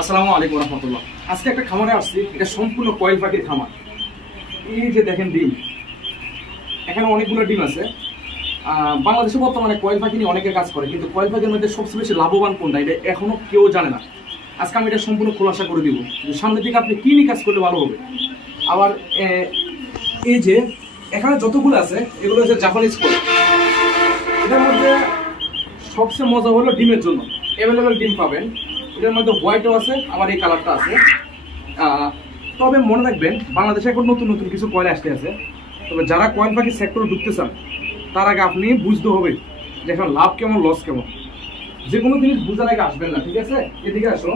আসসালামু আলাইকুম রহমতুল্লাহ। আজকে একটা খামারে আসছি, এটা সম্পূর্ণ কয়েল পাখির খামার। এই যে দেখেন ডিম, এখানে অনেকগুলো ডিম আছে। বাংলাদেশে বর্তমানে কয়েল পাখি নিয়ে অনেকে কাজ করে, কিন্তু কয়েল পাখির মধ্যে সবচেয়ে বেশি লাভবান কোনটা, এটা এখনও কেউ জানে না। আজকে আমি এটা সম্পূর্ণ খোলাসা করে দিব। যে সামনের দিকে আপনি কী নিয়ে কাজ করলে ভালো হবে? আবার এই যে এখানে যতগুলো আছে, এগুলো হচ্ছে জাপানিজ কোয়েল। এটার মধ্যে সবচেয়ে মজা হলো ডিমের জন্য। অ্যাভেলেবেল ডিম পাবেন। এটার মধ্যে হোয়াইটও আছে, আবার এই কালারটা আছে। তবে মনে রাখবেন, বাংলাদেশে এখন নতুন নতুন কিছু কয়েল আসতে আছে। তবে যারা কয়েল পাখি সেক্টরে ঢুকতে চান, তার আগে আপনি বুঝতে হবে যে এখন লাভ কেমন লস কেমন। যে কোনো জিনিস বুঝার আগে আসবেন না, ঠিক আছে? এদিকে আসো।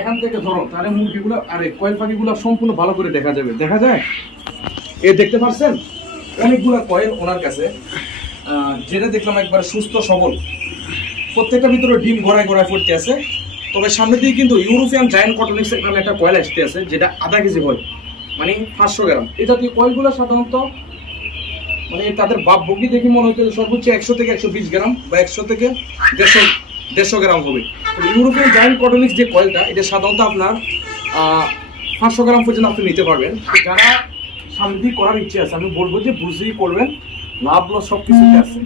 এখান থেকে ধরো, তাহলে মুরগিগুলো, আরে কয়েল পাখিগুলো সম্পূর্ণ ভালো করে দেখা যাবে। দেখা যায়? এ দেখতে পাচ্ছেন অনেকগুলো কয়েল ওনার কাছে। যেটা দেখলাম একবার সুস্থ সবল। প্রত্যেকটা ভিতরে ডিম গড়ায় গড়ায় পড়তে আছে। তবে সামনে দিকে কিন্তু ইউরোপিয়ান জায়ান্ট কটনিক্স নামে একটা কয়েল আসতে আছে যেটা আধা কেজি হয়। মানে পাঁচশো গ্রাম। এই জাতীয় কয়েলগুলো সাধারণত মানে তাদের বাপ বগি দেখি মনে হচ্ছে সর্বোচ্চ একশো থেকে একশো বিশ গ্রাম বা একশো থেকে দেড়শো দেড়শো গ্রাম হবে। ইউরোপিয়ান জায়ান্ট কটনিক্স যে কয়েলটা এটা সাধারণত আপনার পাঁচশো গ্রাম পর্যন্ত আপনি নিতে পারবেন। যারা সামনে দিয়ে করার ইচ্ছে আছে আমি বলব যে বুঝেই করবেন। লাভ লস সব কিছুতে আছে।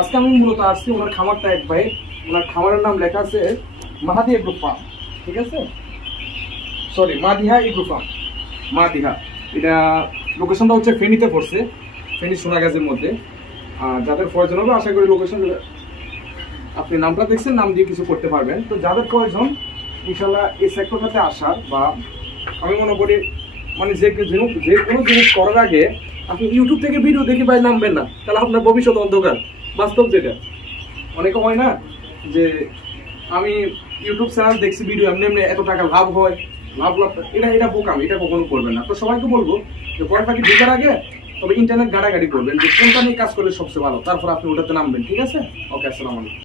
আজকে আমি মূলত আসছি ওনার খামারটা এক ভাই। ওনার খামারের নাম লেখা আছে মাহাদি এগ্রো ফার্ম ঠিক আছে? Sorry Madiha agro farm Madiha. এটা লোকেশনটা হচ্ছে ফেনীতে পড়ছে, ফেনী সোনাগাজের মধ্যে। আর যাদের প্রয়োজন হবে, আশা করি লোকেশন আপনি নামটা দেখছেন, নাম দিয়ে কিছু করতে পারবেন। তো যাদের প্রয়োজন ইনশাল্লাহ এই সেক্টরটাতে আসার বা আমি মনে করি মানে যে যে যে কোনো জিনিস করার আগে আপনি ইউটিউব থেকে ভিডিও দেখে ভাই নামবেন না। তাহলে আপনার ভবিষ্যৎ অন্ধকার। বাস্তব যেটা। অনেকে হয় না যে আমি ইউটিউব চ্যানেল দেখছি ভিডিও এমনি এমনি এত টাকা লাভ হয়, লাভ লাভ এটা এটা বোকাম, এটা কখনো করবেন না। তো সবাইকে বলব যে কয়েক পাখি ঢুকার আগে তবে ইন্টারনেট গাড়াগাড়ি করবেন, যে কোনটা নিয়ে কাজ করলে সবচেয়ে ভালো, তারপর আপনি ওটাতে নামবেন, ঠিক আছে? ওকে আসসালামু আলাইকুম।